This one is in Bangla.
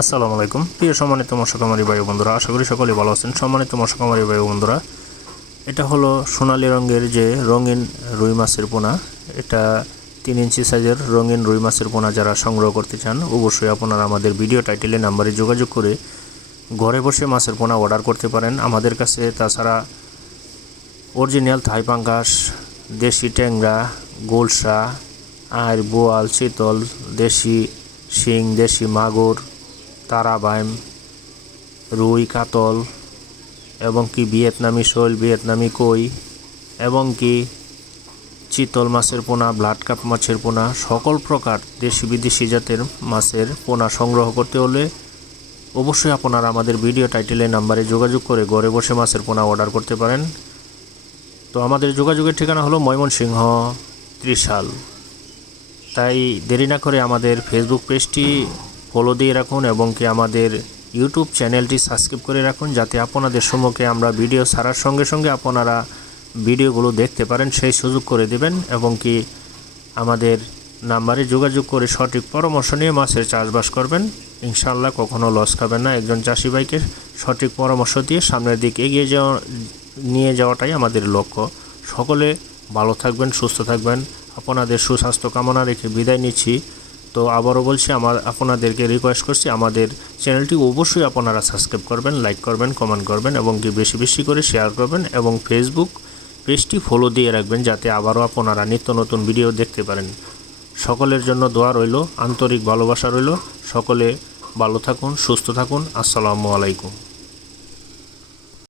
আসসালামু আলাইকুম। প্রিয় সম্মানিত ভাই ও বন্ধুরা, আশা করি সকলেই ভালো আছেন। সম্মানিত ভাই ও বন্ধুরা, এটা হলো সোনালী রঙের যে রঙিন রুই মাছের পোনা, এটা তিন ইঞ্চি সাইজের রঙিন রুই মাছের পোনা যারা সংগ্রহ করতে চান, অবশ্যই আপনারা আমাদের ভিডিও টাইটেলে নাম্বারে যোগাযোগ করে ঘরে বসে মাছের পোনা অর্ডার করতে পারেন। আমাদের কাছে তাছাড়া অরিজিনাল থাই পাঙ্গাস, দেশি ট্যাংরা, গোলসা আর বোয়াল, চিতল, দেশি শিং, দেশি মাগুর তারাবাইম, রুই কাতল, এবং কি ভিয়েতনামি শৈল, ভিয়েতনামি কই, এবং কি চিতল মাছের পোনা, ব্লাড কাপ মাছের পোনা, সকল প্রকার দেশি বিদেশি জাতের মাছের পোনা সংগ্রহ করতে হলে অবশ্যই আপনারা আমাদের ভিডিও টাইটেলের নাম্বারে যোগাযোগ করে ঘরে বসে মাছের পোনা অর্ডার করতে পারেন। তো আমাদের যোগাযোগের ঠিকানা হলো ময়মনসিংহ, ত্রিশাল। তাই দেরি না করে আমাদের ফেসবুক পেজটি ফলো দিয়ে রাখুন এবং কি আমাদের ইউটিউব চ্যানেলটি সাবস্ক্রাইব করে রাখুন যাতে আপনাদের সম্মুখে আমরা ভিডিও ছাড়ার সঙ্গে সঙ্গে আপনারা ভিডিওগুলো দেখতে পারেন, সেই সুযোগ করে দেবেন এবং কি আমাদের নাম্বারে যোগাযোগ করে সঠিক পরামর্শ নিয়ে মাছের চাষবাস করবেন। ইনশাআল্লাহ কখনো লস খাবেন না। একজন চাষি ভাইকে সঠিক পরামর্শ দিয়ে সামনের দিকে এগিয়ে যাওয়া, নিয়ে যাওয়াটাই আমাদের লক্ষ্য। সকলে ভালো থাকবেন, সুস্থ থাকবেন। আপনাদের সুস্বাস্থ্য কামনা রেখে বিদায় নিচ্ছি। তো আবারও বলছি, আমার, আপনাদেরকে রিকোয়েস্ট করছি, আমাদের চ্যানেলটি অবশ্যই আপনারা সাবস্ক্রাইব করবেন লাইক করবেন কমেন্ট করবেন এবং কি বেশি বেশি করে শেয়ার করবেন এবং ফেসবুক পেজটি ফলো দিয়ে রাখবেন যাতে আবারও আপনারা নিত্য নতুন ভিডিও দেখতে পারেন। সকলের জন্য দোয়া রইল, আন্তরিক ভালোবাসা রইল। সকলে ভালো থাকুন, সুস্থ থাকুন। আসসালামু আলাইকুম।